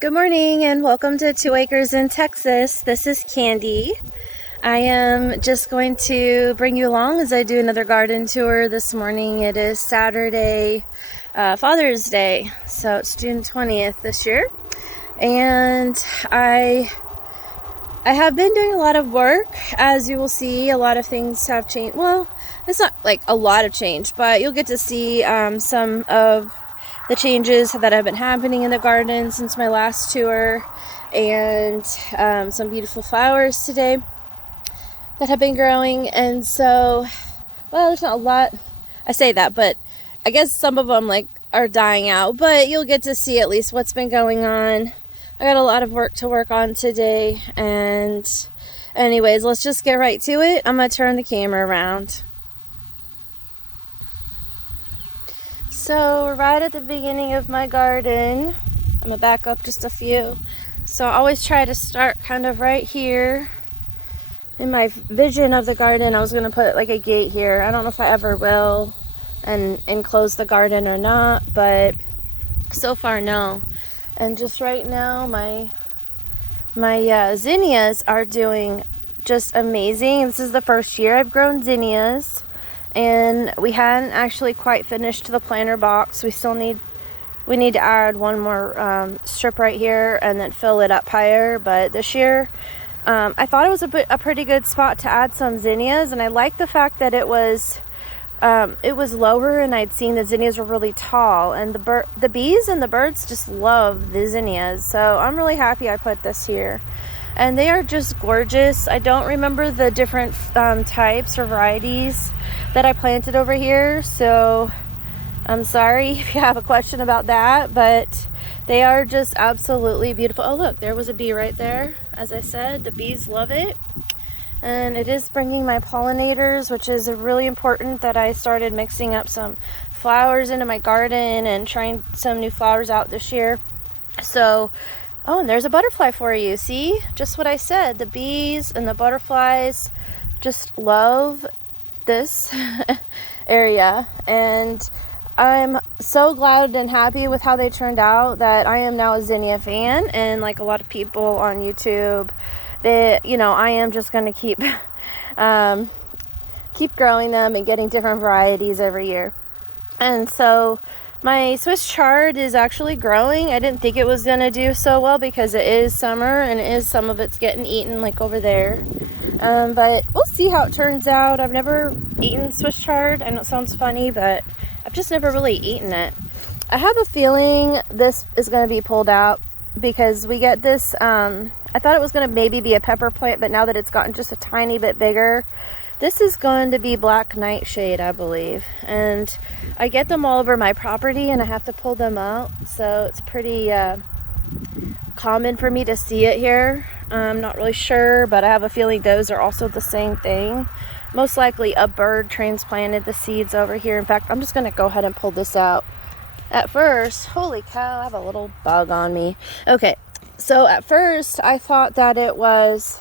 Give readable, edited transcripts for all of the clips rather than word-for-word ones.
Good morning and welcome to 2 Acres in Texas. This is Candy. I am just going to bring you along as I do another garden tour this morning. It is Saturday, Father's Day, so it's June 20th this year. And I have been doing a lot of work. As you will see, a lot of things have changed. Well, it's not like a lot of change, but you'll get to see some of the changes that have been happening in the garden since my last tour, and some beautiful flowers today that have been growing. And so, well, there's not a lot. I say that, but I guess some of them are dying out, but you'll get to see at least what's been going on. I got a lot of work to work on today, and anyways, let's just get right to it. I'm gonna turn the camera around. So we're right at the beginning of my garden. I'm gonna back up just a few. So I always try to start kind of right here. In my vision of the garden, I was gonna put like a gate here. I don't know if I ever will and enclose the garden or not, but so far no. And just right now my zinnias are doing just amazing. This is the first year I've grown zinnias. And we hadn't actually quite finished the planter box. We need to add one more strip right here and then fill it up higher. But this year, I thought it was a pretty good spot to add some zinnias, and I like the fact that it was lower, and I'd seen the zinnias were really tall, and the bees and the birds just love the zinnias. So I'm really happy I put this here. And they are just gorgeous. I don't remember the different types or varieties that I planted over here, so I'm sorry if you have a question about that, but they are just absolutely beautiful. Oh look, there was a bee right there. As I said, the bees love it, and it is bringing my pollinators, which is really important that I started mixing up some flowers into my garden and trying some new flowers out this year. So oh, and there's a butterfly for you. See? Just what I said. The bees and the butterflies just love this area. And I'm so glad and happy with how they turned out that I am now a zinnia fan. And like a lot of people on YouTube, I am just going to keep growing them and getting different varieties every year. And so my Swiss chard is actually growing. I didn't think it was going to do so well because it is summer and some of it's getting eaten like over there. But we'll see how it turns out. I've never eaten Swiss chard. I know it sounds funny, but I've just never really eaten it. I have a feeling this is going to be pulled out because we get this, I thought it was going to maybe be a pepper plant, but now that it's gotten just a tiny bit bigger, this is going to be black nightshade, I believe. And I get them all over my property and I have to pull them out. So it's pretty common for me to see it here. I'm not really sure, but I have a feeling those are also the same thing. Most likely a bird transplanted the seeds over here. In fact, I'm just going to go ahead and pull this out. At first, holy cow, I have a little bug on me. Okay, so at first I thought that it was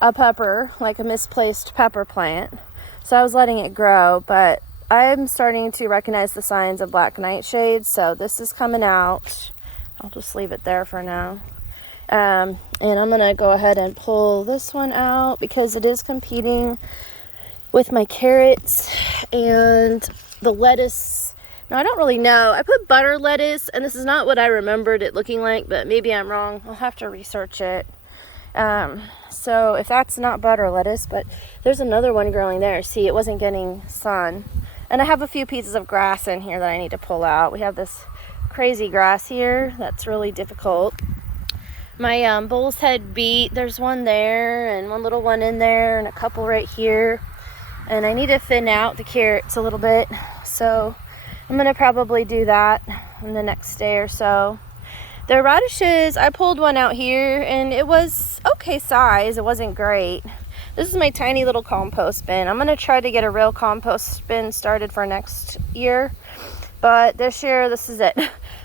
a pepper, like a misplaced pepper plant. So I was letting it grow, but I'm starting to recognize the signs of black nightshade. So this is coming out. I'll just leave it there for now. And I'm going to go ahead and pull this one out because it is competing with my carrots and the lettuce. Now, I don't really know. I put butter lettuce, and this is not what I remembered it looking like, but maybe I'm wrong. I'll have to research it. So if that's not butter lettuce, but there's another one growing there. See, it wasn't getting sun. And I have a few pieces of grass in here that I need to pull out. We have this crazy grass here that's really difficult. My bull's head beet, there's one there and one little one in there and a couple right here. And I need to thin out the carrots a little bit. So I'm going to probably do that in the next day or so. The radishes, I pulled one out here and it was okay size. It wasn't great. This is my tiny little compost bin. I'm going to try to get a real compost bin started for next year. But this year, this is it.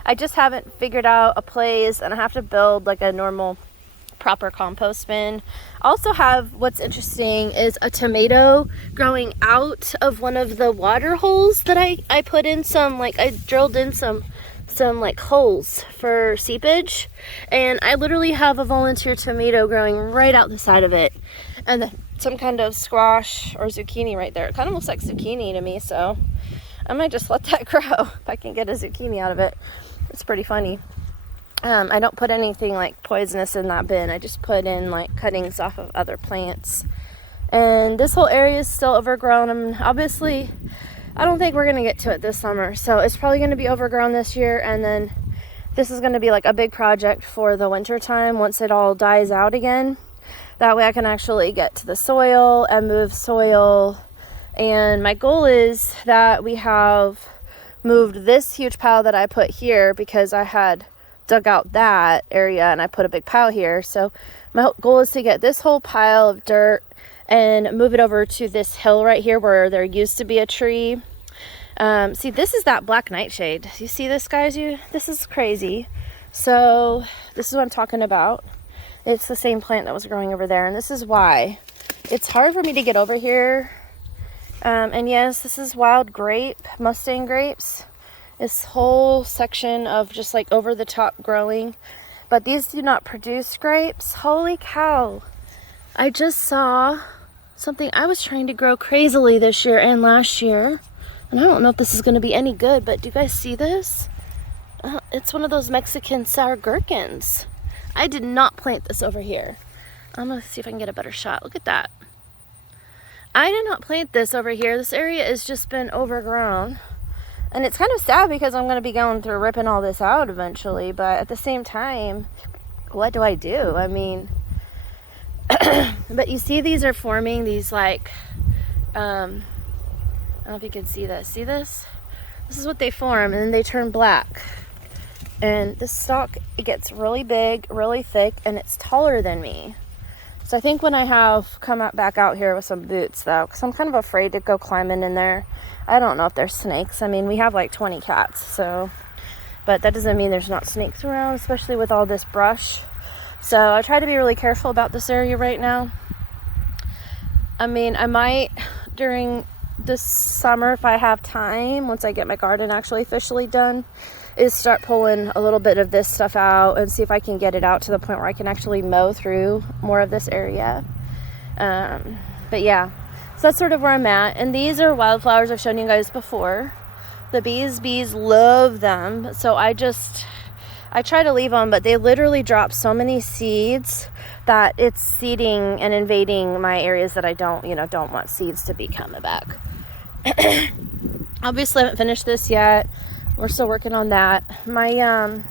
I just haven't figured out a place, and I have to build like a normal proper compost bin. Also have, what's interesting is a tomato growing out of one of the water holes that I put in some, like I drilled in some some like holes for seepage, and I literally have a volunteer tomato growing right out the side of it, and then some kind of squash or zucchini right there. It kind of looks like zucchini to me, so I might just let that grow if I can get a zucchini out of it. It's pretty funny. I don't put anything like poisonous in that bin. I just put in like cuttings off of other plants. And this whole area is still overgrown. Obviously, I don't think we're going to get to it this summer. So it's probably going to be overgrown this year. And then this is going to be like a big project for the winter time once it all dies out again. That way I can actually get to the soil and move soil. And my goal is that we have moved this huge pile that I put here because I had dug out that area and I put a big pile here. So my goal is to get this whole pile of dirt and move it over to this hill right here where there used to be a tree. See, this is that black nightshade. You see this, guys? This is crazy. So this is what I'm talking about. It's the same plant that was growing over there, and this is why it's hard for me to get over here. And yes, this is wild grape, Mustang grapes. This whole section of just like over the top growing, but these do not produce grapes. Holy cow. I just saw something I was trying to grow crazily this year and last year, and I don't know if this is going to be any good, but do you guys see this? It's one of those Mexican sour gherkins. I did not plant this over here. I'm going to see if I can get a better shot. Look at that. I did not plant this over here. This area has just been overgrown. And it's kind of sad because I'm going to be going through ripping all this out eventually. But at the same time, what do I do? I mean, but you see these are forming these like, I don't know if you can see this. See this? This is what they form, and then they turn black. And this stalk, it gets really big, really thick, and it's taller than me. So I think when I have come back out here with some boots, though, because I'm kind of afraid to go climbing in there. I don't know if there's snakes. I mean, we have like 20 cats, so, but that doesn't mean there's not snakes around, especially with all this brush. So I try to be really careful about this area right now. I mean, I might during this summer, if I have time, once I get my garden actually officially done, is start pulling a little bit of this stuff out and see if I can get it out to the point where I can actually mow through more of this area. But yeah, so that's sort of where I'm at. And these are wildflowers I've shown you guys before. The bees love them. So I try to leave them, but they literally drop so many seeds that it's seeding and invading my areas that I don't want seeds to be coming back. Obviously I haven't finished this yet. We're still working on that. I've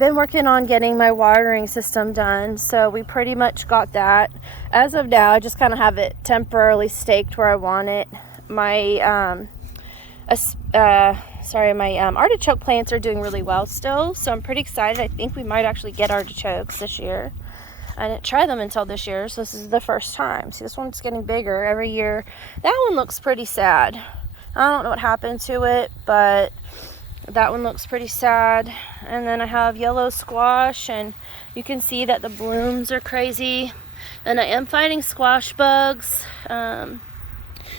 been working on getting my watering system done, so we pretty much got that. As of now, I just kind of have it temporarily staked where I want it. My artichoke plants are doing really well still, so I'm pretty excited. I think we might actually get artichokes this year. I didn't try them until this year, so this is the first time. See, this one's getting bigger every year. That one looks pretty sad. I don't know what happened to it, but that one looks pretty sad. And then I have yellow squash, and you can see that the blooms are crazy. And I am fighting squash bugs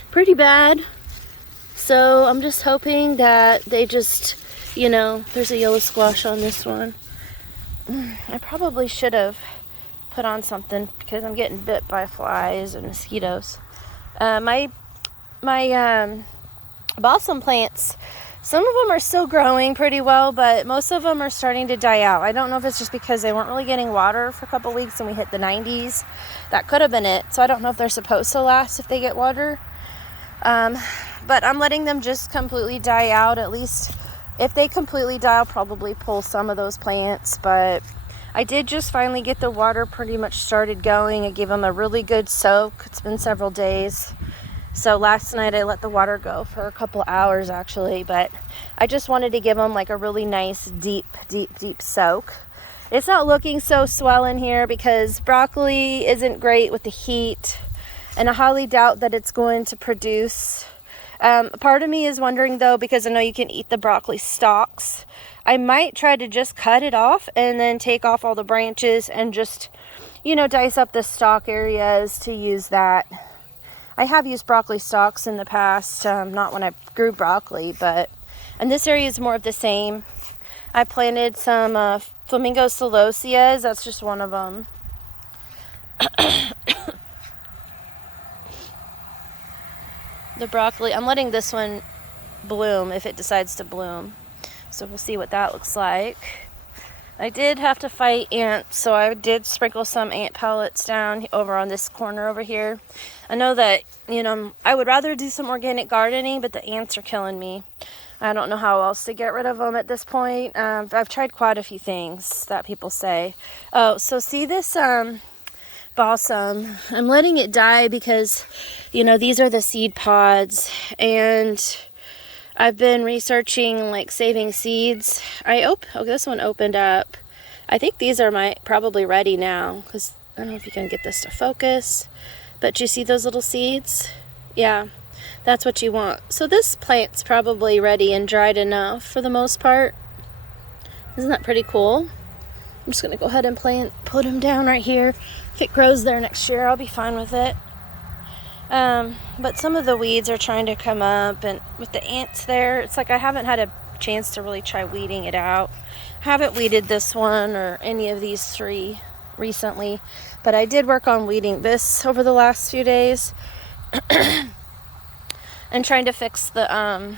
pretty bad. So I'm just hoping that they just, there's a yellow squash on this one. I probably should have put on something because I'm getting bit by flies and mosquitoes. My balsam plants, some of them are still growing pretty well, but most of them are starting to die out. I don't know if it's just because they weren't really getting water for a couple weeks and we hit the 90s. That could have been it. So I don't know if they're supposed to last if they get water. But I'm letting them just completely die out. At least if they completely die, I'll probably pull some of those plants. But I did just finally get the water pretty much started going. I gave them a really good soak. It's been several days. So last night I let the water go for a couple hours actually, but I just wanted to give them like a really nice deep soak. It's not looking so swell in here because broccoli isn't great with the heat, and I highly doubt that it's going to produce. Part of me is wondering though, because I know you can eat the broccoli stalks, I might try to just cut it off and then take off all the branches and just, dice up the stalk areas to use that. I have used broccoli stalks in the past, not when I grew broccoli, but And this area is more of the same. I planted some flamingo celosias. That's just one of them. The broccoli, I'm letting this one bloom if it decides to bloom. So we'll see what that looks like. I did have to fight ants, so I did sprinkle some ant pellets down over on this corner over here. I know that, I would rather do some organic gardening, but the ants are killing me. I don't know how else to get rid of them at this point. I've tried quite a few things that people say. Oh, so see this balsam? I'm letting it die because, these are the seed pods, and I've been researching like saving seeds. This one opened up. I think these are probably ready now, because I don't know if you can get this to focus, but you see those little seeds? Yeah, that's what you want. So this plant's probably ready and dried enough for the most part. Isn't that pretty cool? I'm just gonna go ahead and put him down right here. If it grows there next year, I'll be fine with it. But some of the weeds are trying to come up, and with the ants there, it's like I haven't had a chance to really try weeding it out. I haven't weeded this one or any of these three recently, but I did work on weeding this over the last few days and trying to fix the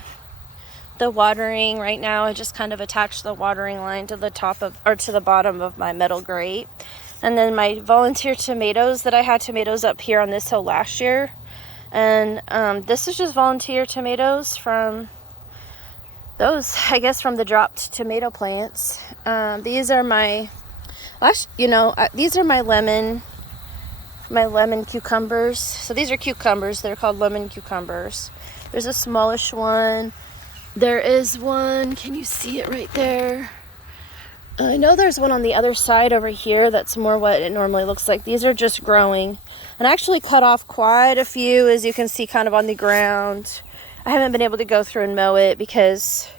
watering. Right now I just kind of attached the watering line to the bottom of my metal grate. And then my volunteer tomatoes, that I had tomatoes up here on this hill last year. And this is just volunteer tomatoes from those, I guess, from the dropped tomato plants. These are my lemon cucumbers. So these are cucumbers. They're called lemon cucumbers. There's a smallish one. There is one. Can you see it right there? I know there's one on the other side over here that's more what it normally looks like. These are just growing. And I actually cut off quite a few, as you can see, kind of on the ground. I haven't been able to go through and mow it because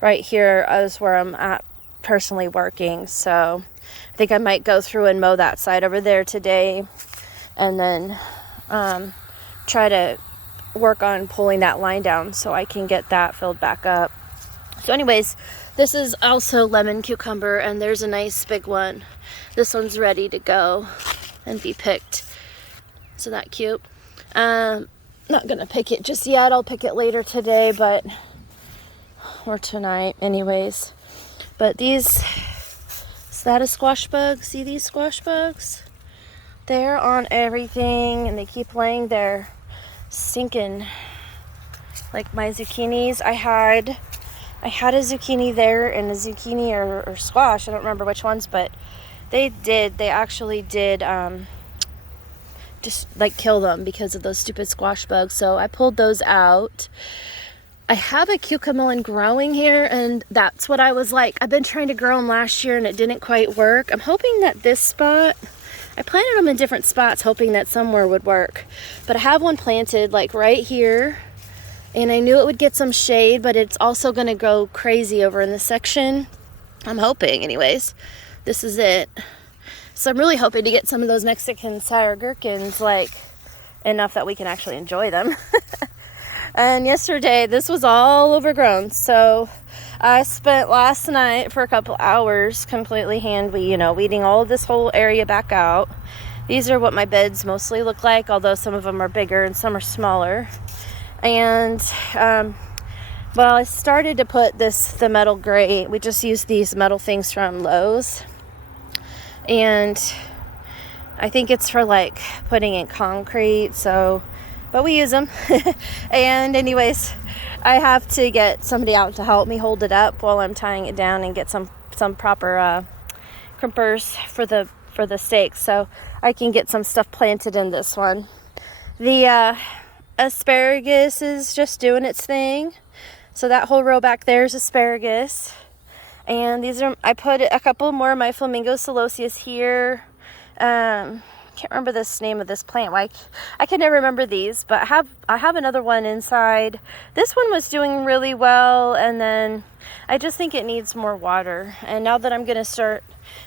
right here is where I'm at personally working. So I think I might go through and mow that side over there today, and then try to work on pulling that line down so I can get that filled back up. So anyways, this is also lemon cucumber, and there's a nice big one. This one's ready to go and be picked. Isn't that cute? Not gonna pick it just yet. I'll pick it later today, or tonight anyways. But is that a squash bug? See these squash bugs? They're on everything, and they keep laying there stinking. Like my zucchinis, I had a zucchini there, and a zucchini or squash, I don't remember which ones, but they actually did just like kill them because of those stupid squash bugs. So I pulled those out. I have a cucamelon growing here, and that's what I was like. I've been trying to grow them last year and it didn't quite work. I'm hoping that this spot, I planted them in different spots hoping that somewhere would work, but I have one planted like right here, and I knew it would get some shade, but it's also going to go crazy over in this section. I'm hoping anyways. This is it. So I'm really hoping to get some of those Mexican sour gherkins, like enough that we can actually enjoy them. And yesterday this was all overgrown, so I spent last night for a couple hours completely weeding all of this whole area back out. These are what my beds mostly look like, although some of them are bigger and some are smaller. And I started to put the metal grate. We just used these metal things from Lowe's, and I think it's for like putting in concrete, but we use them. And anyways, I have to get somebody out to help me hold it up while I'm tying it down and get some proper crimpers for the stakes, so I can get some stuff planted in this one. The asparagus is just doing its thing. So that whole row back there is asparagus. And I put a couple more of my flamingo celosias here. Can't remember this name of this plant. I can never remember these, but I have another one inside. This one was doing really well, and then I just think it needs more water. And now that I'm gonna start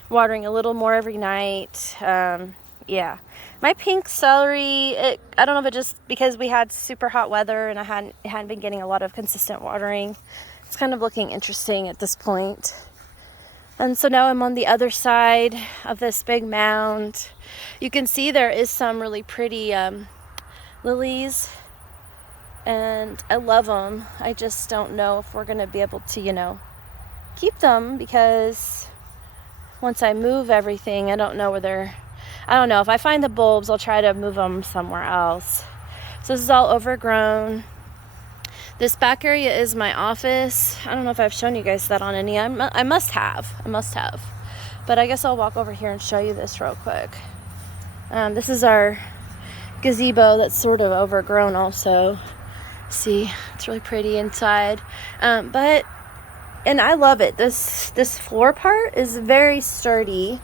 watering a little more every night, my pink celery, I don't know if it just because we had super hot weather and I hadn't been getting a lot of consistent watering, it's kind of looking interesting at this point. And so now I'm on the other side of this big mound. You can see there is some really pretty lilies, and I love them. I just don't know if we're going to be able to, keep them, because once I move everything, I don't know if I find the bulbs, I'll try to move them somewhere else. So this is all overgrown. This back area is my office. I don't know if I've shown you guys that on any. I must have. But I guess I'll walk over here and show you this real quick. This is our gazebo that's sort of overgrown also. See, it's really pretty inside. And I love it. This floor part is very sturdy,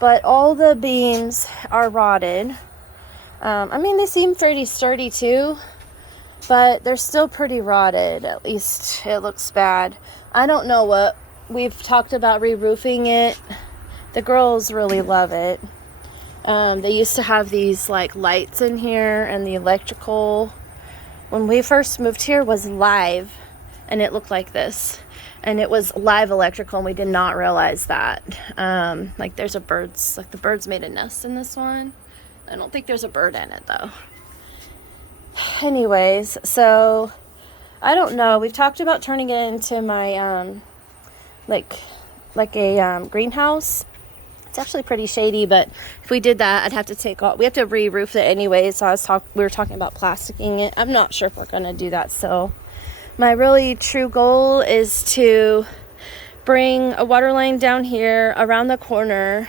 but all the beams are rotted. They seem pretty sturdy too, but they're still pretty rotted. At least it looks bad. I don't know what. We've talked about re-roofing it. The girls really love it. They used to have these like lights in here, and the electrical when we first moved here was live, and it looked like this. And it was live electrical, and we did not realize that. There's the birds made a nest in this one. I don't think there's a bird in it though. Anyways, so I don't know. We've talked about turning it into my a greenhouse. It's actually pretty shady, but if we did that, I'd have to we have to re-roof it anyway. So we were talking about plasticking it. I'm not sure if we're gonna do that. So my really true goal is to bring a water line down here around the corner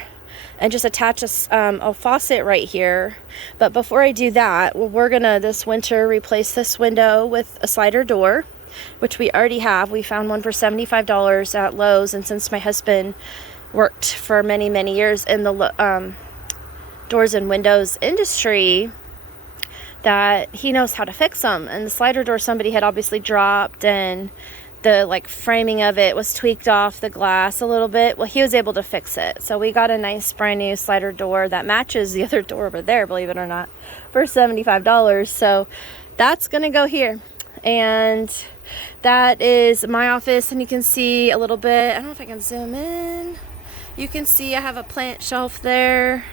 and just attach a faucet right here. But before I do that, we're gonna this winter replace this window with a slider door, which we already have. We found one for $75 at Lowe's, and since my husband worked for many, many years in the doors and windows industry, that he knows how to fix them. And the slider door somebody had obviously dropped, and the framing of it was tweaked off the glass a little bit. Well, he was able to fix it. So we got a nice brand new slider door that matches the other door over there, believe it or not, for $75. So that's gonna go here. And that is my office, and you can see a little bit. I don't know if I can zoom in. You can see I have a plant shelf there.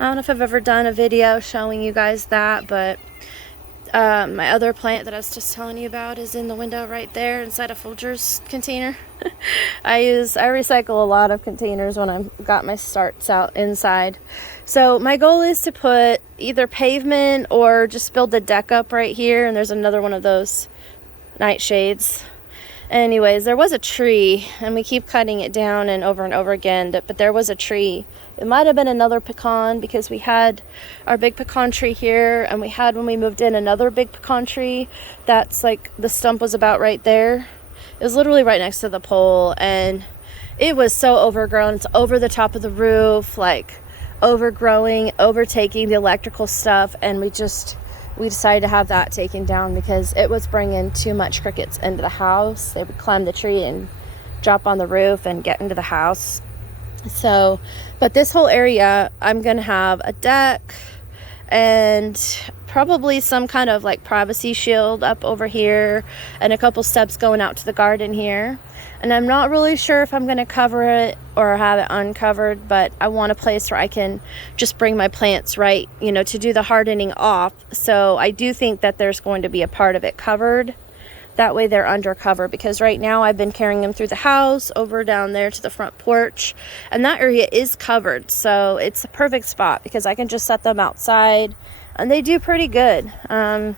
I don't know if I've ever done a video showing you guys that, but my other plant that I was just telling you about is in the window right there inside a Folgers container. I recycle a lot of containers when I've got my starts out inside. So my goal is to put either pavement or just build a deck up right here, and there's another one of those nightshades. Anyways, there was a tree, and we keep cutting it down and over again, but there was a tree. It might have been another pecan, because we had our big pecan tree here, and we had, when we moved in, another big pecan tree that's the stump was about right there. It was literally right next to the pole, and it was so overgrown. It's over the top of the roof, overgrowing, overtaking the electrical stuff, and we decided to have that taken down because it was bringing too much crickets into the house. They would climb the tree and drop on the roof and get into the house. So, but this whole area, I'm going to have a deck and probably some kind of privacy shield up over here, and a couple steps going out to the garden here. And I'm not really sure if I'm going to cover it or have it uncovered, but I want a place where I can just bring my plants right, to do the hardening off. So I do think that there's going to be a part of it covered. That way they're undercover, because right now I've been carrying them through the house, over down there to the front porch, and that area is covered. So it's a perfect spot because I can just set them outside, and they do pretty good. I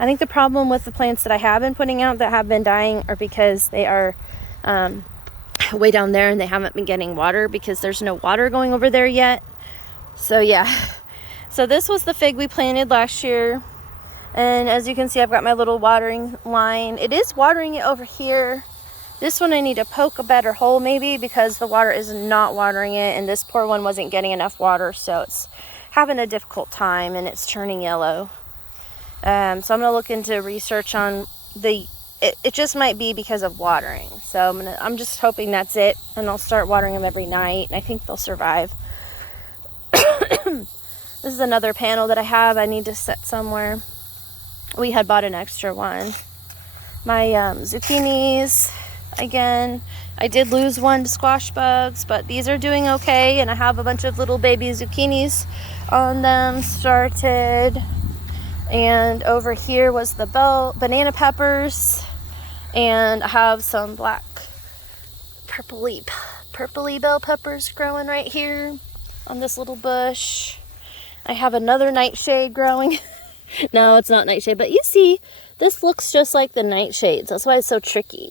think the problem with the plants that I have been putting out that have been dying are because they are way down there and they haven't been getting water because there's no water going over there yet. So yeah, so this was the fig we planted last year, and as you can see, I've got my little watering line. It is watering it over here. This one I need to poke a better hole maybe, because the water is not watering it, and this poor one wasn't getting enough water, so it's having a difficult time and it's turning yellow. So I'm gonna look into research on it just might be because of watering. So I'm just hoping that's it, and I'll start watering them every night, and I think they'll survive. This is another panel that I have I need to set somewhere. We had bought an extra one. My zucchinis, again, I did lose one to squash bugs, but these are doing okay, and I have a bunch of little baby zucchinis on them started. And over here was the banana peppers, and I have some black purpley bell peppers growing right here on this little bush. I have another nightshade growing. No, it's not nightshade, but you see, this looks just like the nightshades. That's why it's so tricky.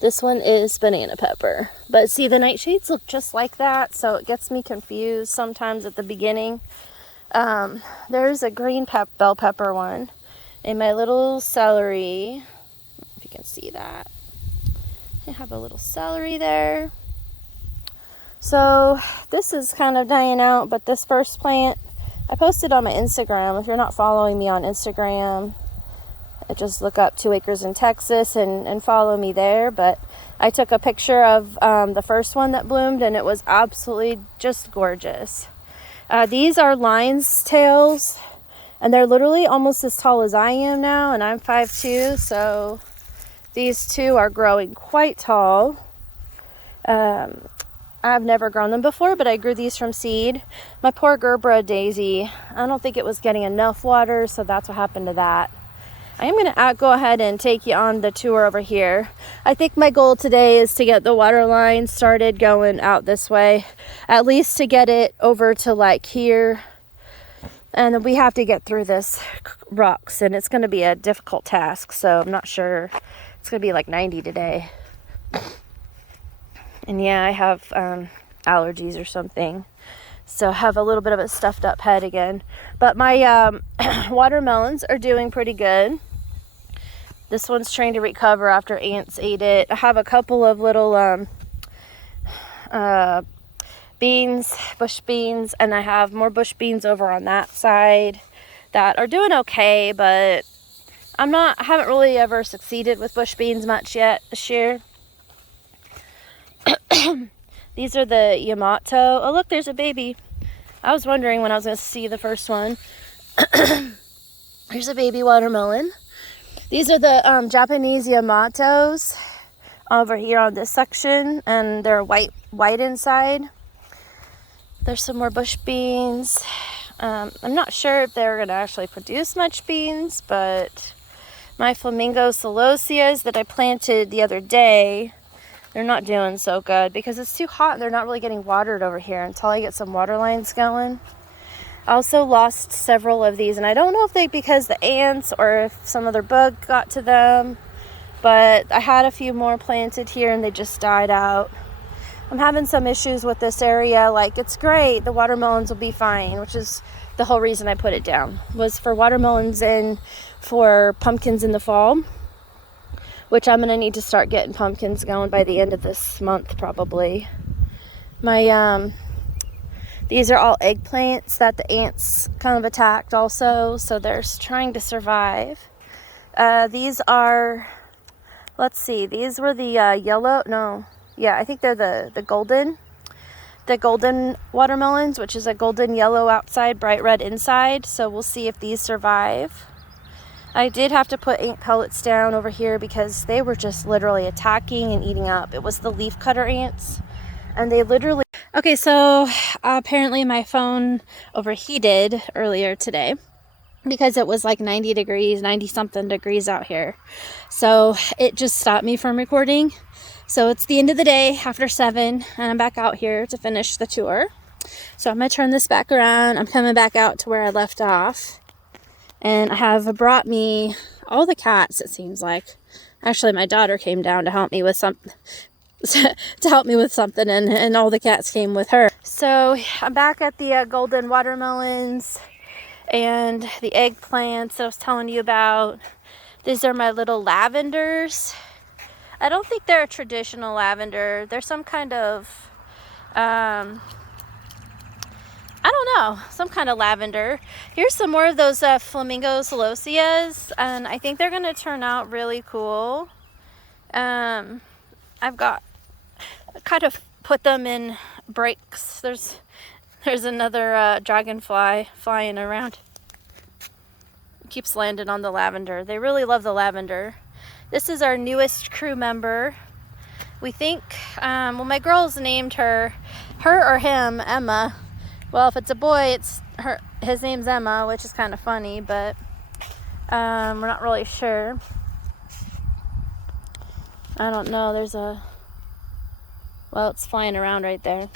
This one is banana pepper. But see, the nightshades look just like that, so it gets me confused sometimes at the beginning. There's a green bell pepper one. And my little celery, if you can see that. I have a little celery there. So this is kind of dying out, but this first plant, I posted on my Instagram. If you're not following me on Instagram, just look up 2 Acres in Texas and follow me there. But I took a picture of the first one that bloomed, and it was absolutely just gorgeous. These are lion's tails, and they're literally almost as tall as I am now, and I'm 5'2", so these two are growing quite tall. I've never grown them before, but I grew these from seed. My poor Gerbera daisy, I don't think it was getting enough water, so that's what happened to that. I am going to go ahead and take you on the tour over here. I think my goal today is to get the water line started going out this way, at least to get it over to like here. And then we have to get through this rocks, and it's going to be a difficult task, so I'm not sure. It's going to be like 90 today. And yeah, I have allergies or something, so I have a little bit of a stuffed up head again. But my watermelons are doing pretty good. This one's trying to recover after ants ate it. I have a couple of little beans, bush beans, and I have more bush beans over on that side that are doing okay, but I haven't really ever succeeded with bush beans much yet this year. These are the Yamato. Oh, look, there's a baby. I was wondering when I was going to see the first one. Here's a baby watermelon. These are the Japanese Yamatos over here on this section, and they're white inside. There's some more bush beans. I'm not sure if they're going to actually produce much beans, but my flamingo celosias that I planted the other day, they're not doing so good because it's too hot and they're not really getting watered over here until I get some water lines going. I also lost several of these, and I don't know if because the ants or if some other bug got to them, but I had a few more planted here and they just died out. I'm having some issues with this area. Like, it's great, the watermelons will be fine, which is the whole reason I put it down, was for watermelons and for pumpkins in the fall, which I'm going to need to start getting pumpkins going by the end of this month probably. These are all eggplants that the ants kind of attacked also, so they're trying to survive. These are, let's see, these were the yellow, no, yeah, I think they're the golden watermelons, which is a golden yellow outside, bright red inside, so we'll see if these survive. I did have to put ant pellets down over here because they were just literally attacking and eating up. It was the leaf cutter ants, and they literally... Okay, so apparently my phone overheated earlier today because it was like 90 something degrees out here. So it just stopped me from recording. So it's the end of the day after 7, and I'm back out here to finish the tour. So I'm going to turn this back around. I'm coming back out to where I left off. And I have brought me all the cats, it seems like. Actually, my daughter came down to help me with something. And all the cats came with her. So I'm back at the golden watermelons and the eggplants that I was telling you about. These are my little lavenders. I don't think they're a traditional lavender. They're some kind of, I don't know, some kind of lavender. Here's some more of those flamingo celosias, and I think they're going to turn out really cool. I've got kind of put them in breaks. There's another dragonfly flying around. It keeps landing on the lavender. They really love the lavender. This is our newest crew member. We think, well, my girls named her or him, Emma. Well, if it's a boy, it's his name's Emma, which is kind of funny, but we're not really sure. I don't know. Well, it's flying around right there.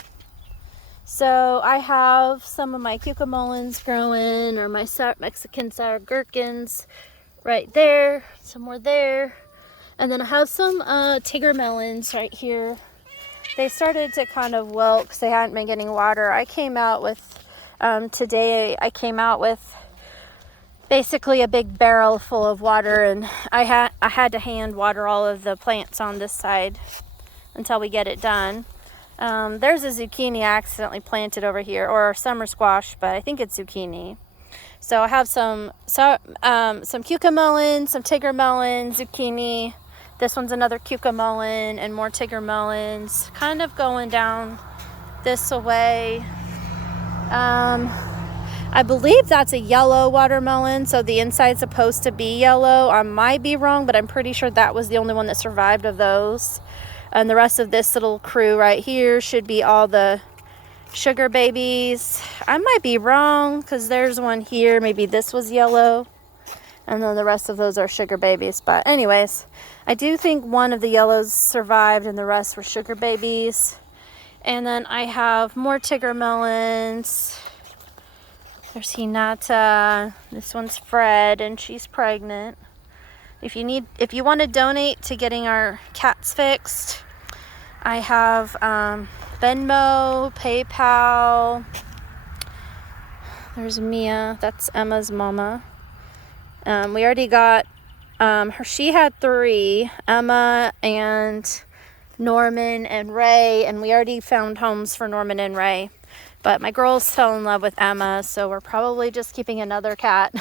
So I have some of my cucamelons growing, or my Mexican sour gherkins right there, some more there. And then I have some tiger melons right here. They started to kind of wilt because they hadn't been getting water. I came out with, today I came out with basically a big barrel full of water, and I had to hand water all of the plants on this side until we get it done. There's a zucchini I accidentally planted over here, or summer squash, but I think it's zucchini. So I have some cucamelon, some tiger melon, zucchini. This one's another cucamelon and more tiger melons, kind of going down this way. I believe that's a yellow watermelon, so the inside's supposed to be yellow. I might be wrong, but I'm pretty sure that was the only one that survived of those. And the rest of this little crew right here should be all the sugar babies. I might be wrong because there's one here. Maybe this was yellow. And then the rest of those are sugar babies. But anyways, I do think one of the yellows survived and the rest were sugar babies. And then I have more tiger melons. There's Hinata. This one's Fred, and she's pregnant. If you want to donate to getting our cats fixed, I have Venmo, PayPal. There's Mia. That's Emma's mama. We already got she had 3, Emma and Norman and Ray, and we already found homes for Norman and Ray. But my girls fell in love with Emma, so we're probably just keeping another cat.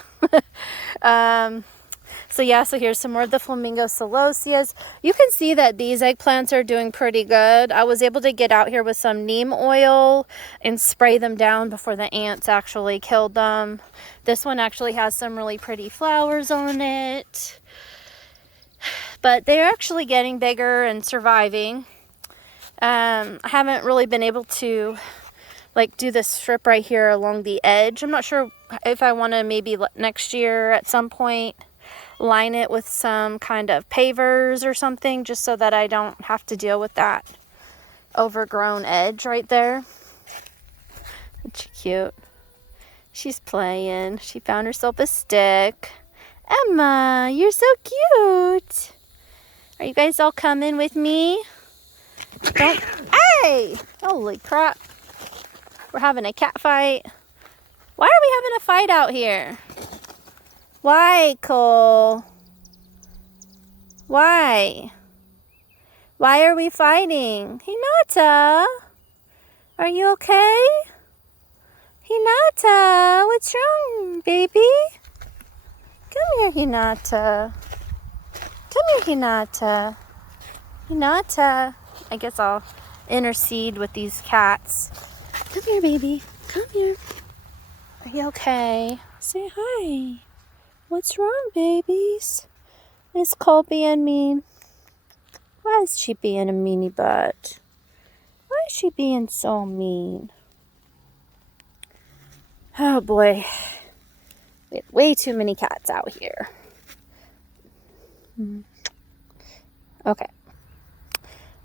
So here's some more of the flamingo celosias. You can see that these eggplants are doing pretty good. I was able to get out here with some neem oil and spray them down before the ants actually killed them. This one actually has some really pretty flowers on it. But they're actually getting bigger and surviving. I haven't really been able to do this strip right here along the edge. I'm not sure if I want to maybe next year at some point line it with some kind of pavers or something, just so that I don't have to deal with that overgrown edge right there. Isn't she cute? She's playing. She found herself a stick. Emma, you're so cute. Are you guys all coming with me? Hey! Holy crap. We're having a cat fight. Why are we having a fight out here? Why, Cole? Why? Why are we fighting? Hinata, are you okay? Hinata, what's wrong, baby? Come here, Hinata. Come here, Hinata. Hinata. I guess I'll intercede with these cats. Come here, baby. Come here. Are you okay? Say hi. What's wrong, babies? Is Cole being mean? Why is she being a meanie butt? Why is she being so mean? Oh boy. We have way too many cats out here. Okay.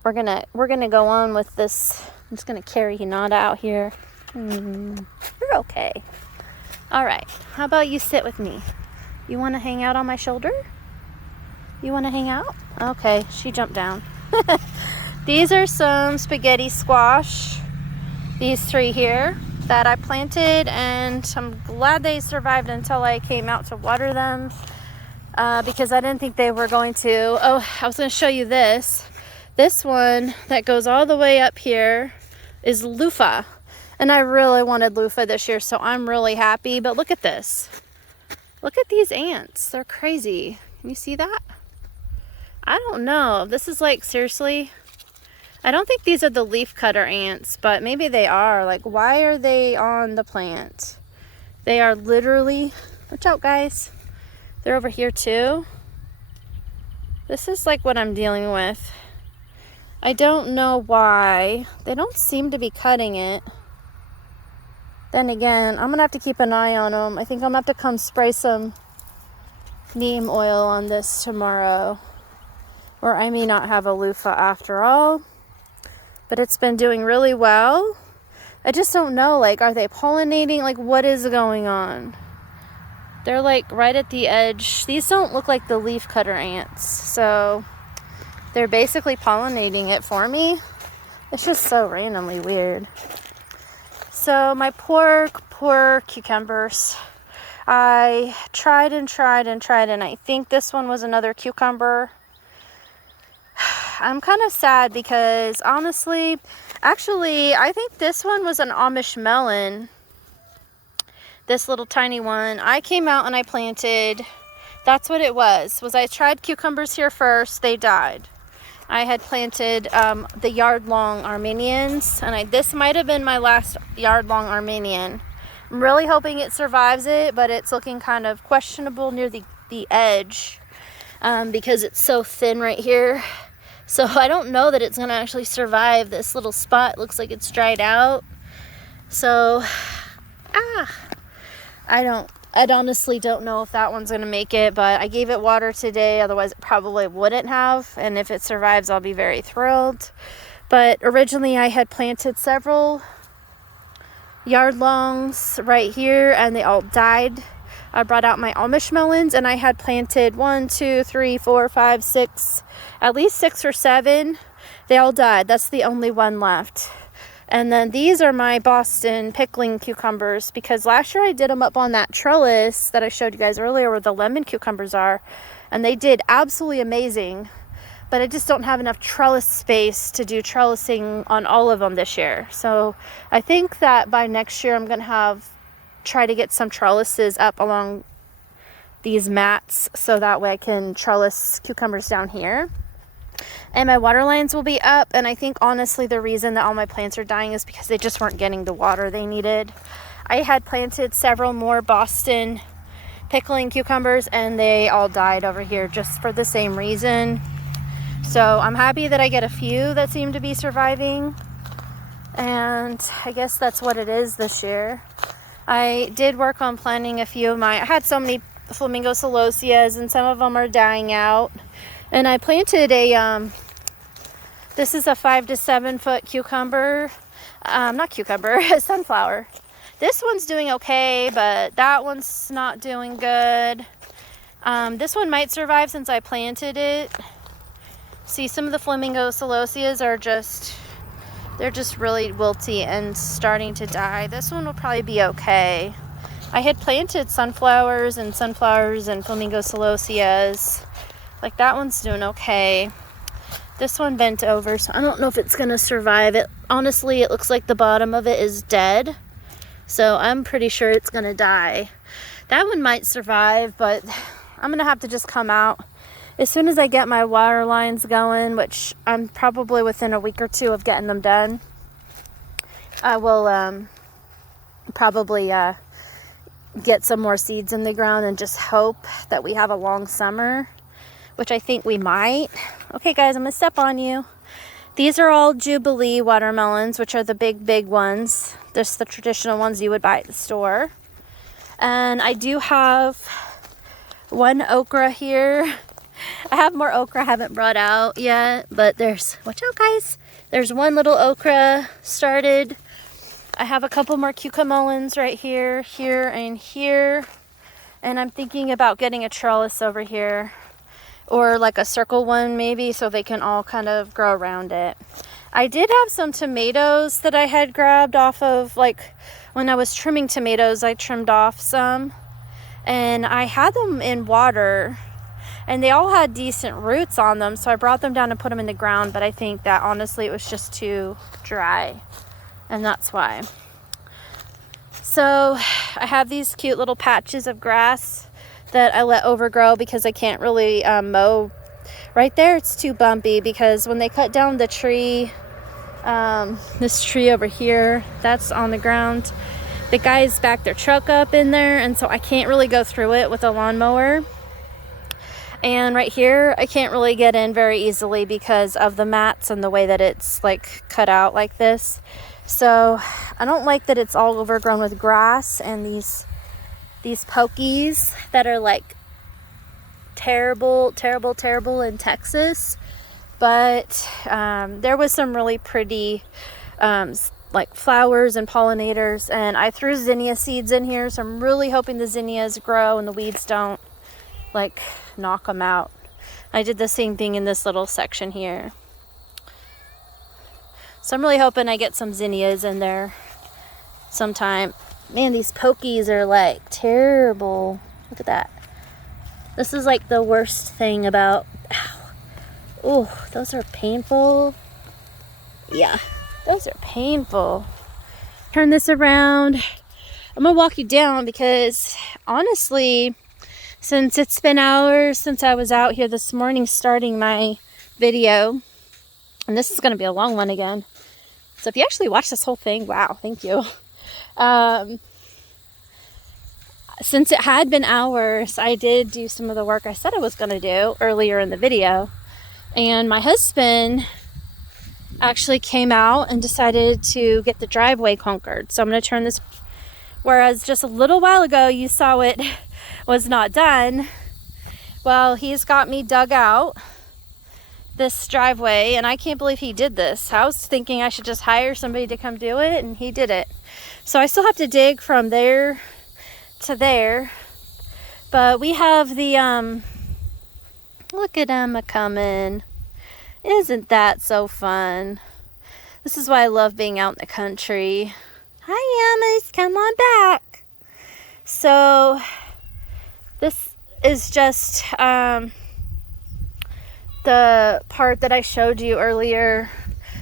We're gonna go on with this. I'm just gonna carry Hinata out here. You're okay. All right. How about you sit with me? You want to hang out on my shoulder? You want to hang out? Okay. She jumped down. These are some spaghetti squash. These 3 here that I planted, and I'm glad they survived until I came out to water them, because I didn't think they were going to. Oh, I was going to show you this. This one that goes all the way up here is loofah. And I really wanted loofah this year, so I'm really happy. But look at this. Look at these ants. They're crazy. Can you see that? I don't know. This is seriously, I don't think these are the leaf cutter ants, but maybe they are. Why are they on the plant? They are literally, watch out, guys. They're over here too. This is like what I'm dealing with. I don't know why. They don't seem to be cutting it. Then again, I'm gonna have to keep an eye on them. I think I'm gonna have to come spray some neem oil on this tomorrow. Or I may not have a loofah after all. But it's been doing really well. I just don't know, like, are they pollinating? Like, what is going on? They're like right at the edge. These don't look like the leaf cutter ants. So they're basically pollinating it for me. It's just so randomly weird. So my poor cucumbers. I tried and I think this one was another cucumber. I'm kind of sad because honestly, actually, I think this one was an Amish melon. This little tiny one. I came out and I planted. That's what it was I tried cucumbers here first. They died. I had planted the yard-long Armenians, and this might have been my last yard-long Armenian. I'm really hoping it survives it, but it's looking kind of questionable near the edge because it's so thin right here. So I don't know that it's going to actually survive this little spot. It looks like it's dried out. So, I honestly don't know if that one's going to make it, but I gave it water today. Otherwise, it probably wouldn't have. And if it survives, I'll be very thrilled. But originally, I had planted several yard-longs right here, and they all died. I brought out my Amish melons, and I had planted 1, 2, 3, 4, 5, 6, at least 6 or 7. They all died. That's the only one left. And then these are my Boston pickling cucumbers, because last year I did them up on that trellis that I showed you guys earlier where the lemon cucumbers are, and they did absolutely amazing. But I just don't have enough trellis space to do trellising on all of them this year. So I think that by next year I'm going to try to get some trellises up along these mats so that way I can trellis cucumbers down here. And my water lines will be up, and I think honestly the reason that all my plants are dying is because they just weren't getting the water they needed. I had planted several more Boston pickling cucumbers, and they all died over here just for the same reason. So I'm happy that I get a few that seem to be surviving, and I guess that's what it is this year. I did work on planting a few of I had so many flamingo celosias, and some of them are dying out. And I planted this is a 5 to 7 foot cucumber, a sunflower. This one's doing okay, but that one's not doing good. This one might survive since I planted it. See, some of the flamingo celosias they're just really wilty and starting to die. This one will probably be okay. I had planted sunflowers and flamingo celosias. Like that one's doing okay. This one bent over, so I don't know if it's gonna survive it. Honestly, it looks like the bottom of it is dead. So I'm pretty sure it's gonna die. That one might survive, but I'm gonna have to just come out. As soon as I get my water lines going, which I'm probably within a week or two of getting them done, I will probably get some more seeds in the ground and just hope that we have a long summer, which I think we might. Okay guys, I'm gonna step on you. These are all Jubilee watermelons, which are the big ones. Just the traditional ones you would buy at the store. And I do have one okra here. I have more okra I haven't brought out yet, but watch out guys. There's one little okra started. I have a couple more cucamelons right here, and here. And I'm thinking about getting a trellis over here, or like a circle one maybe, so they can all kind of grow around it. I did have some tomatoes that I had grabbed off of, like when I was trimming tomatoes, I trimmed off some, and I had them in water, and they all had decent roots on them, so I brought them down and put them in the ground, but I think that honestly it was just too dry, and that's why. So I have these cute little patches of grass that I let overgrow because I can't really mow. Right there it's too bumpy because when they cut down the tree, this tree over here that's on the ground, the guys backed their truck up in there, and so I can't really go through it with a lawnmower. And right here, I can't really get in very easily because of the mats and the way that it's like cut out like this. So I don't like that it's all overgrown with grass and these pokies that are like terrible in Texas. But there was some really pretty like flowers and pollinators, and I threw zinnia seeds in here, so I'm really hoping the zinnias grow and the weeds don't like knock them out. I did the same thing in this little section here, so I'm really hoping I get some zinnias in there sometime. Man, these pokies are like terrible. Look at that. This is like the worst thing about, oh, those are painful. Yeah, those are painful. Turn this around. I'm gonna walk you down because honestly, since it's been hours since I was out here this morning starting my video, and this is gonna be a long one again. So if you actually watch this whole thing, wow, thank you. Since it had been hours, I did do some of the work I said I was gonna do earlier in the video. And my husband actually came out and decided to get the driveway conquered. So I'm going to turn this, whereas just a little while ago you saw it was not done. Well, he's got me dug out this driveway, and I can't believe he did this. I was thinking I should just hire somebody to come do it, and he did it. So I still have to dig from there to there, but we have the look at Emma coming. Isn't that so fun? This is why I love being out in the country. Hi, Emmas, come on back. So this is just the part that I showed you earlier.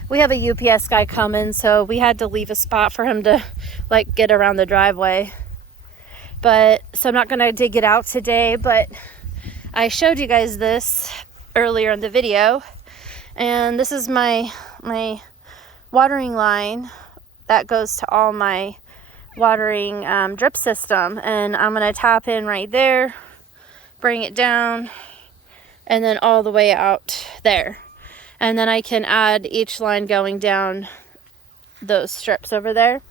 We have a UPS guy coming, so we had to leave a spot for him to like get around the driveway. But so I'm not gonna dig it out today, but I showed you guys this earlier in the video, and this is my watering line that goes to all my watering drip system, and I'm gonna tap in right there, bring it down, and then all the way out there, and then I can add each line going down those strips over there.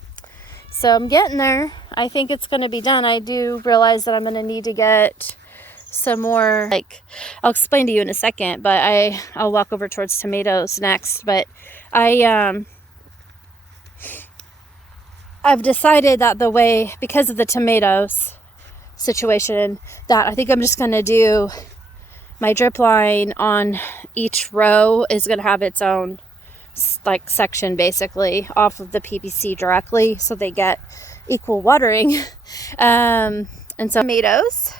So I'm getting there. I think it's going to be done. I do realize that I'm going to need to get some more, like, I'll explain to you in a second, but I'll walk over towards tomatoes next. But I've decided that because of the tomatoes situation, that I think I'm just going to do my drip line on each row is going to have its own like section basically off of the PVC directly, so they get equal watering. And some tomatoes,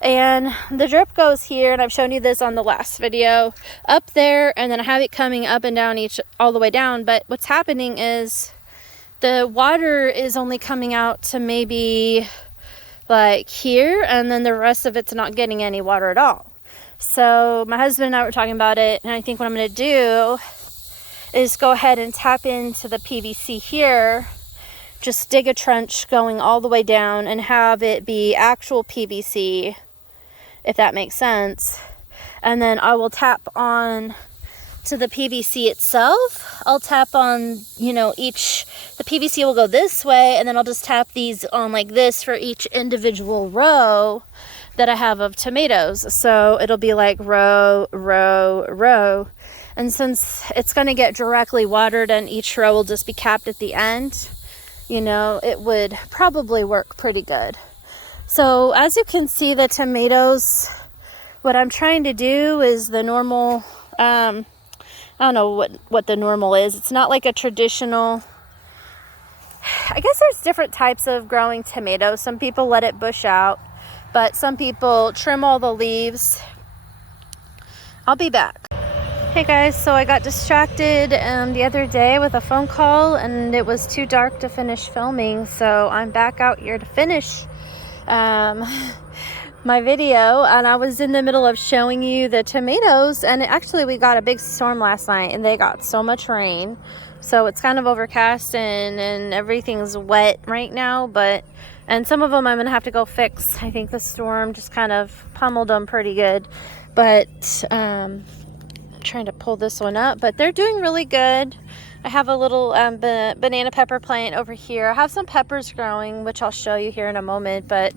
and the drip goes here, and I've shown you this on the last video, up there, and then I have it coming up and down all the way down. But what's happening is the water is only coming out to maybe like here, and then the rest of it's not getting any water at all. So my husband and I were talking about it, and I think what I'm going to do is go ahead and tap into the PVC here, just dig a trench going all the way down and have it be actual PVC, if that makes sense. And then I will tap on to the PVC itself. I'll tap on, the PVC will go this way, and then I'll just tap these on like this for each individual row that I have of tomatoes. So it'll be like row, row, row. And since it's going to get directly watered and each row will just be capped at the end, it would probably work pretty good. So as you can see, the tomatoes, what I'm trying to do is the normal, I don't know what the normal is. It's not like a traditional, I guess there's different types of growing tomatoes. Some people let it bush out, but some people trim all the leaves. I'll be back. Hey guys, so I got distracted the other day with a phone call, and it was too dark to finish filming, so I'm back out here to finish my video, and I was in the middle of showing you the tomatoes. And actually we got a big storm last night, and they got so much rain, so it's kind of overcast and everything's wet right now, but And some of them I'm gonna have to go fix. I think the storm just kind of pummeled them pretty good. But I'm trying to pull this one up, but they're doing really good. I have a little banana pepper plant over here. I have some peppers growing, which I'll show you here in a moment, but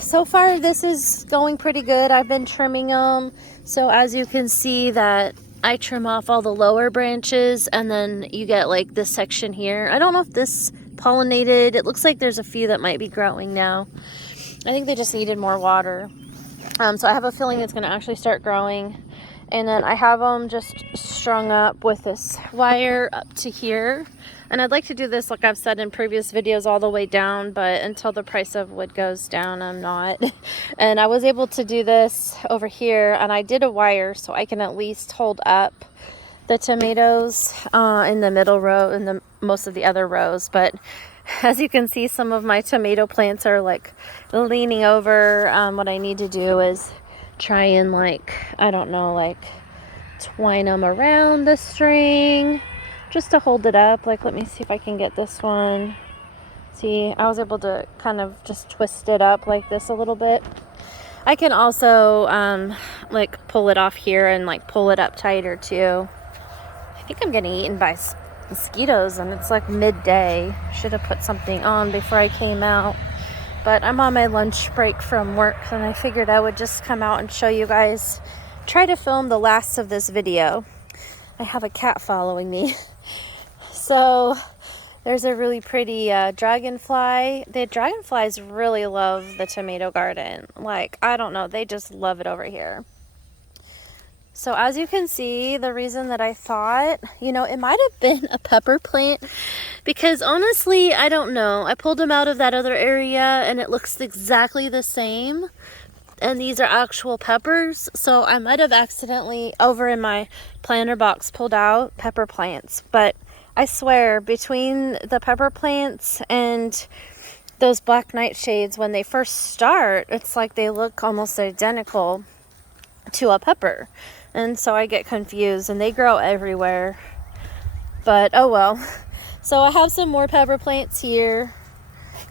so far this is going pretty good. I've been trimming them. So as you can see that I trim off all the lower branches, and then you get like this section here. I don't know if this pollinated. It looks like there's a few that might be growing now. I think they just needed more water. So I have a feeling it's going to actually start growing. And then I have them just strung up with this wire up to here. And I'd like to do this, like I've said in previous videos, all the way down, but until the price of wood goes down, I'm not. And I was able to do this over here, and I did a wire so I can at least hold up the tomatoes in the middle row and the most of the other rows. But as you can see, some of my tomato plants are like leaning over. What I need to do is try and like, I don't know, like twine them around the string just to hold it up. Like, let me see if I can get this one. See, I was able to kind of just twist it up like this a little bit. I can also like pull it off here and like pull it up tighter too. I think I'm getting eaten by mosquitoes, and it's like midday. Should have put something on before I came out. But I'm on my lunch break from work, and I figured I would just come out and show you guys, try to film the last of this video. I have a cat following me. So there's a really pretty dragonfly. The dragonflies really love the tomato garden. Like, I don't know, they just love it over here. So as you can see, the reason that I thought, you know, it might have been a pepper plant, because honestly, I don't know. I pulled them out of that other area and it looks exactly the same. And these are actual peppers. So I might have accidentally, over in my planter box, pulled out pepper plants. But I swear, between the pepper plants and those black nightshades, when they first start, it's like they look almost identical to a pepper. And so I get confused, and they grow everywhere. But oh well. So I have some more pepper plants here,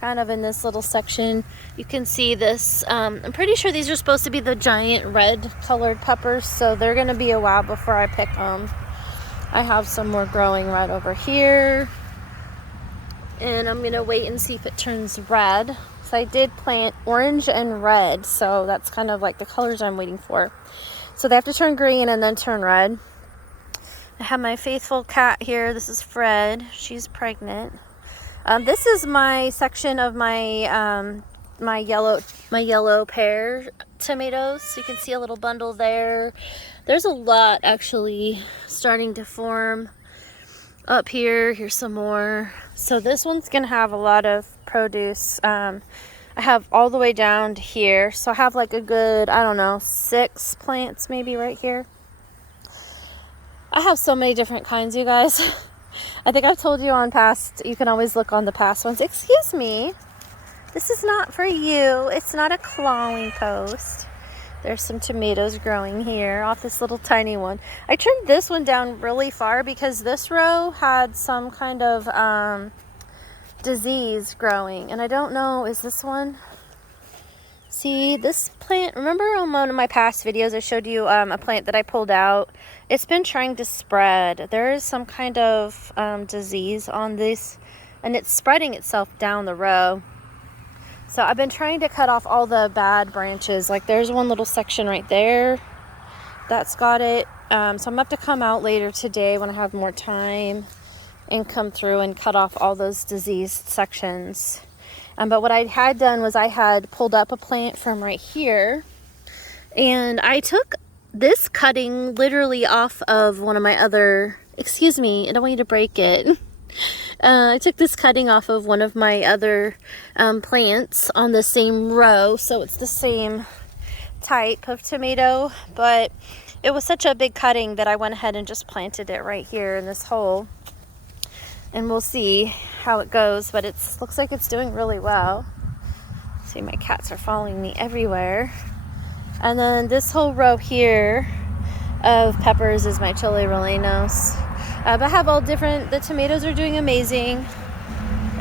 kind of in this little section. You can see this. I'm pretty sure these are supposed to be the giant red colored peppers, so they're going to be a while before I pick them. I have some more growing right over here. And I'm going to wait and see if it turns red. So I did plant orange and red, so that's kind of like the colors I'm waiting for. So they have to turn green and then turn red. I have my faithful cat here. This is Fred. She's pregnant. This is my section of my my yellow pear tomatoes. So you can see a little bundle there. There's a lot actually starting to form up here. Here's some more. So this one's gonna have a lot of produce. I have all the way down to here. So I have like a good, I don't know, 6 plants maybe right here. I have so many different kinds, you guys. I think I've told you on past, you can always look on the past ones. Excuse me. This is not for you. It's not a clawing post. There's some tomatoes growing here off this little tiny one. I trimmed this one down really far because this row had some kind of disease growing, and I don't know, is this one? See, this plant, remember on one of my past videos I showed you a plant that I pulled out? It's been trying to spread. There is some kind of disease on this, and it's spreading itself down the row. So I've been trying to cut off all the bad branches. Like there's one little section right there that's got it. So I'm gonna have to come out later today when I have more time and come through and cut off all those diseased sections. But what I had done was I had pulled up a plant from right here, and I took this cutting literally off of one of my other, excuse me, I don't want you to break it. I took this cutting off of one of my other plants on the same row, so it's the same type of tomato, but it was such a big cutting that I went ahead and just planted it right here in this hole. And we'll see how it goes, but it looks like it's doing really well. See, my cats are following me everywhere. And then this whole row here of peppers is my chile rellenos. But I have all different, the tomatoes are doing amazing.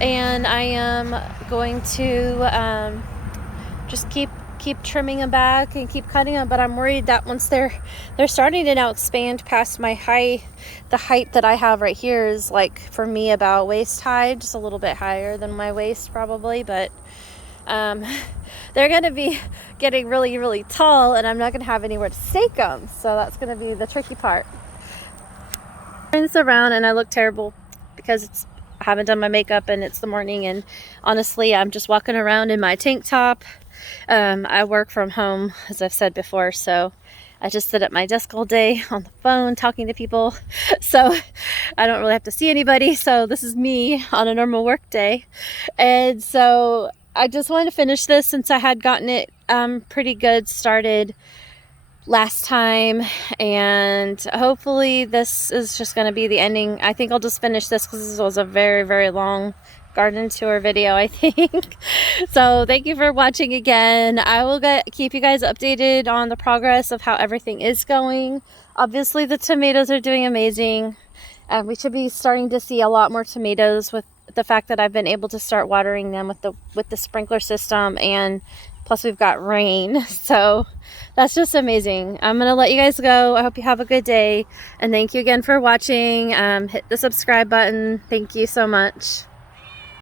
and I am going to just keep trimming them back and keep cutting them. But I'm worried that once they're starting to now expand past my height, the height that I have right here is like, for me, about waist high, just a little bit higher than my waist probably, but they're going to be getting really, really tall, and I'm not going to have anywhere to stake them. So that's going to be the tricky part. Turn this around, and I look terrible because I haven't done my makeup and it's the morning, and honestly, I'm just walking around in my tank top. I work from home, as I've said before, so I just sit at my desk all day on the phone talking to people, so I don't really have to see anybody. So this is me on a normal work day, and so I just wanted to finish this since I had gotten it pretty good started last time, and hopefully this is just going to be the ending. I think I'll just finish this because this was a very, very long garden tour video, I think. So thank you for watching again. I will keep you guys updated on the progress of how everything is going. Obviously the tomatoes are doing amazing, and we should be starting to see a lot more tomatoes with the fact that I've been able to start watering them with the sprinkler system, and plus we've got rain. So that's just amazing. I'm gonna let you guys go. I hope you have a good day, and thank you again for watching. Hit the subscribe button. Thank you so much.